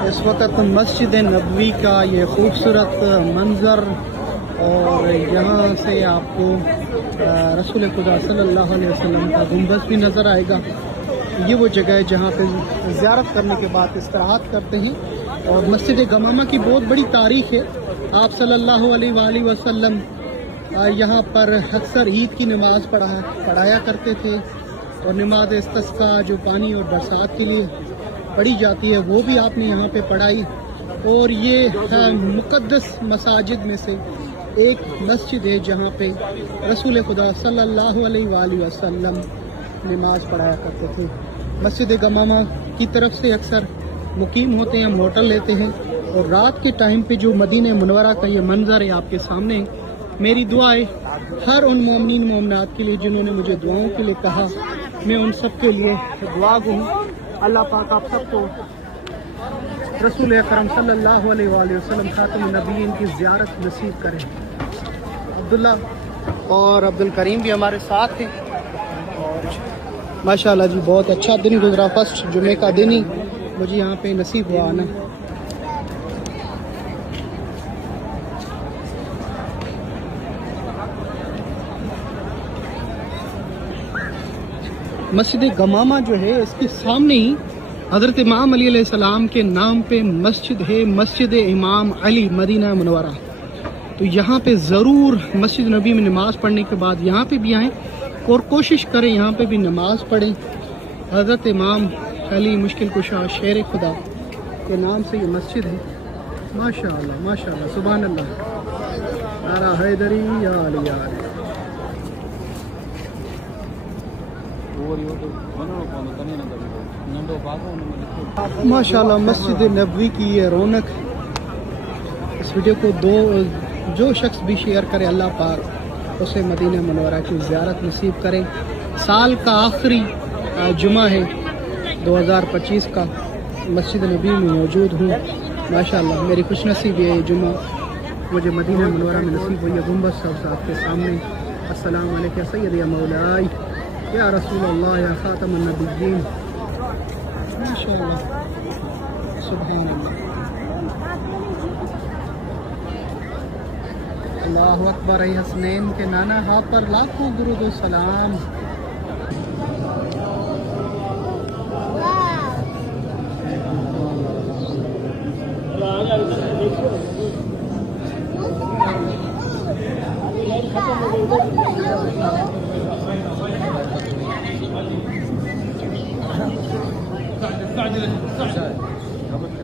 इस वक्त मस्जिद नबवी का ये खूबसूरत मंज़र और यहाँ से आपको रसूल खुदा सल्लल्लाहु अलैहि वसल्लम का गुंबद भी नज़र आएगा। ये वो जगह है जहाँ पे ज़ियारत करने के बाद इस्तराहत करते हैं। और मस्जिद गमामा की बहुत बड़ी तारीख़ है। आप सल्लल्लाहु अलैहि वसल्लम यहाँ पर अक्सर ईद की नमाज़ पढ़ाया करते थे और नमाज इस्तिस्का जो पानी और बरसात के लिए पढ़ी जाती है वो भी आपने यहाँ पे पढ़ाई। और ये मुक़द्दस मसाजिद में से एक मस्जिद है जहाँ पे रसूल खुदा सल्लल्लाहु अलैहि वसल्लम नमाज पढ़ाया करते थे। मस्जिद गमामा की तरफ से अक्सर मुकीम होते हैं, हम होटल लेते हैं और रात के टाइम पे जो मदीना मुनव्वरा का ये मंज़र है आपके सामने। मेरी दुआएं हर उन मोमिनीन मोमिनात के लिए जिन्होंने मुझे दुआओं के लिए कहा, मैं उन सब के लिए दुआ गो हूँ। अल्लाह पाक आप सबको रसूल अकरम सल्लल्लाहु अलैहि वसल्लम खातमुन नबीयीन की ज़ियारत नसीब करें। अब्दुल्ला और अब्दुल करीम भी हमारे साथ हैं और माशाल्लाह जी बहुत अच्छा दिन गुजरा। फर्स्ट जुमे का दिन ही मुझे यहाँ पे नसीब हुआ आना। मस्जिद गमामा जो है इसके सामने ही हज़रत इमाम अली अलैहिस्सलाम के नाम पे मस्जिद है, मस्जिद इमाम अली मदीना मुनव्वरा। तो यहाँ पे ज़रूर मस्जिद नबी में नमाज़ पढ़ने के बाद यहाँ पे भी आएँ और कोशिश करें यहाँ पे भी नमाज़ पढ़ें। हज़रत इमाम अली मुश्किल कुशा शेर खुदा के नाम से ये मस्जिद है। माशाअल्लाह माशाअल्लाह सुभान अल्लाह। नारा हैदरी या अली या अली। माशाअल्लाह मस्जिद नबवी की ये रौनक। इस वीडियो को जो शख्स भी शेयर करे अल्लाह पाक उसे मदीना मुनव्वरा की ज़ियारत नसीब करें। साल का आखिरी जुमा है 2025 का, मस्जिद नबी में मौजूद हूँ। माशाअल्लाह मेरी खुशनसीब ये जुमा मुझे मदीना मुनव्वरा में नसीब हुई है। गुंबद साहब आपके सामने। अस्सलामु अलैकुम सय्यद या मौलाई या रसूल अल्लाह या खातमुन नबिय्यीन। माशाअल्लाह सुभान अल्लाह। अल्लाहु अकबर। हसनैन के नाना हाथ पर लाखों दुरूद व सलाम।